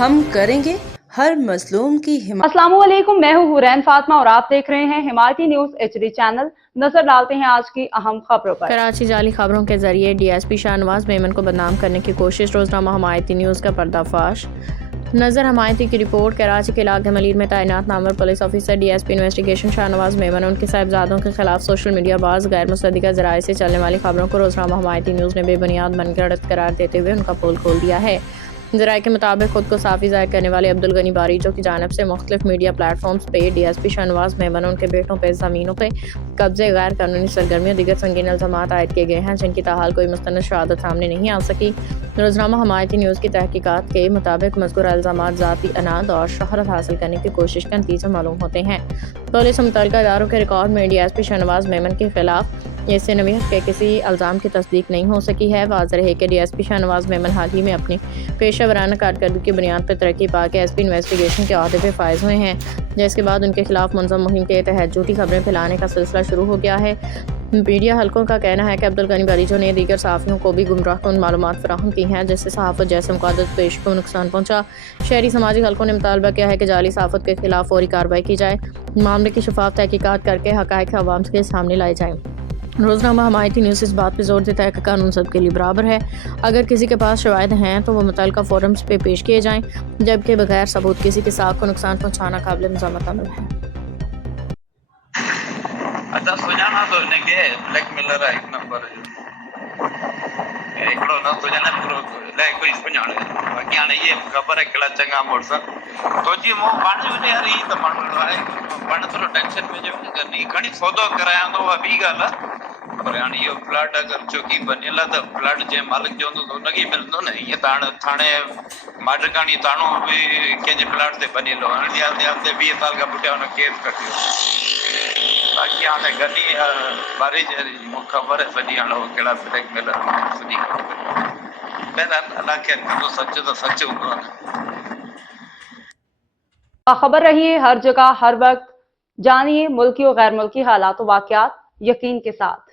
ہم کریں گے ہر مظلوم کی حمایت۔ السلام علیکم، میں ہوں حورین فاطمہ اور آپ دیکھ رہے ہیں حمایتی نیوز HD چینل۔ نظر ڈالتے ہیں آج کی اہم خبروں پر۔ کراچی جعلی خبروں کے ذریعے DSP شاہنواز میمن کو بدنام کرنے کی کوشش، روزنامہ حمایتی نیوز کا پردہ فاش۔ نظر حمایتی کی رپورٹ۔ کراچی کے علاقہ ملیر میں تعینات نامور police officer DSP investigation Shahnawaz Memon اور ان کے صاحبزادوں کے خلاف سوشل میڈیا بعض غیر مصدقہ ذرائع سے چلنے والی خبروں کو روزنامہ حمایتی نیوز نے بے بنیاد من گھڑت قرار دیتے ہوئے ان کا پول کھول دیا ہے۔ ذرائع کے مطابق خود کو صافی ظاہر کرنے والے عبدالغنی باری، جو کی جانب سے مختلف میڈیا پلیٹ فارمز پہ DSP شاہنواز میمن اور ان کے بیٹوں پہ زمینوں پہ قبضے، غیر قانونی سرگرمیوں، دیگر سنگین الزامات عائد کیے گئے ہیں جن کی تاحال کوئی مستند شہادت سامنے نہیں آ سکی۔ روزنامہ حمایتی نیوز کی تحقیقات کے مطابق مذکورہ الزامات ذاتی اناد اور شہرت حاصل کرنے کی کوشش کا نتیجہ معلوم ہوتے ہیں۔ پولیس و متعلقہ اداروں کے ریکارڈ میں DSP شاہنواز میمن کے خلاف اس سے نوعیت کے کسی الزام کی تصدیق نہیں ہو سکی ہے۔ واضح ہے کہ DSP شاہنواز میمن حال ہی میں اپنی پیشہ ورانہ کارکردگی کی بنیاد پر ترقی پا کے SP انویسٹیگیشن کے عہدے پہ فائز ہوئے ہیں، جس کے بعد ان کے خلاف منظم مہم کے تحت جھوٹی خبریں پھیلانے کا سلسلہ شروع ہو گیا ہے۔ میڈیا حلقوں کا کہنا ہے کہ عبدالغنی باریجو نے دیگر صحافیوں کو بھی گمراہ کن معلومات فراہم کی ہیں، جس سے صحافت جیسے مقدس پیش کو نقصان پہنچا۔ شہری سماجی حلقوں نے مطالبہ کیا ہے کہ جعلی صحافت کے خلاف فوری کارروائی کی جائے، معاملے کی شفاف تحقیقات کر کے حقائق عوام کے سامنے لائے جائیں۔ روزنامہ حمایتی نیوز اس بات پہ زور دیتا ہے کہ قانون سب کے لیے برابر ہے۔ اگر کسی کے پاس شواہد ہیں تو وہ متعلقہ فورمز پہ پیش کیے جائیں، جبکہ بغیر ثبوت کسی کی ساکھ کو نقصان پہنچانا قابل مذمت عمل ہے۔ اچھا سجانا تو نے کہ بلیک میلر ایک نمبر ایکڑو نہ سجانا پورو لے کوئی سپنانے باقی آنے یہ خبر ہے کلا چنگا موڑسا تو جی مو پانی میں یار یہ تو مانو ہے پانی تو ٹینشن میں جو کرنی کھڑی سودا کرایا تو وہ بھی گالا پر یعنی یہ فلڈ اگر چوکی بنیلا تو فلڈ جے مالک جو تو نگی ملندو نہیں یہ تھانے ماڈرکانی تانو بھی کنج فلڈ تے بنیلو ہندی ہفتے 20 سال کا بٹیا انہوں کیس کٹیو باقی آنے گنی باری جی خبر ہے سجی آنے کیڑا بلیک میلر سجی خبر بہرحال اللہ کے تو سچ ہوگا۔ خبر رہیے ہر جگہ ہر وقت، جانیے ملکی و غیر ملکی حالات و واقعات یقین کے ساتھ۔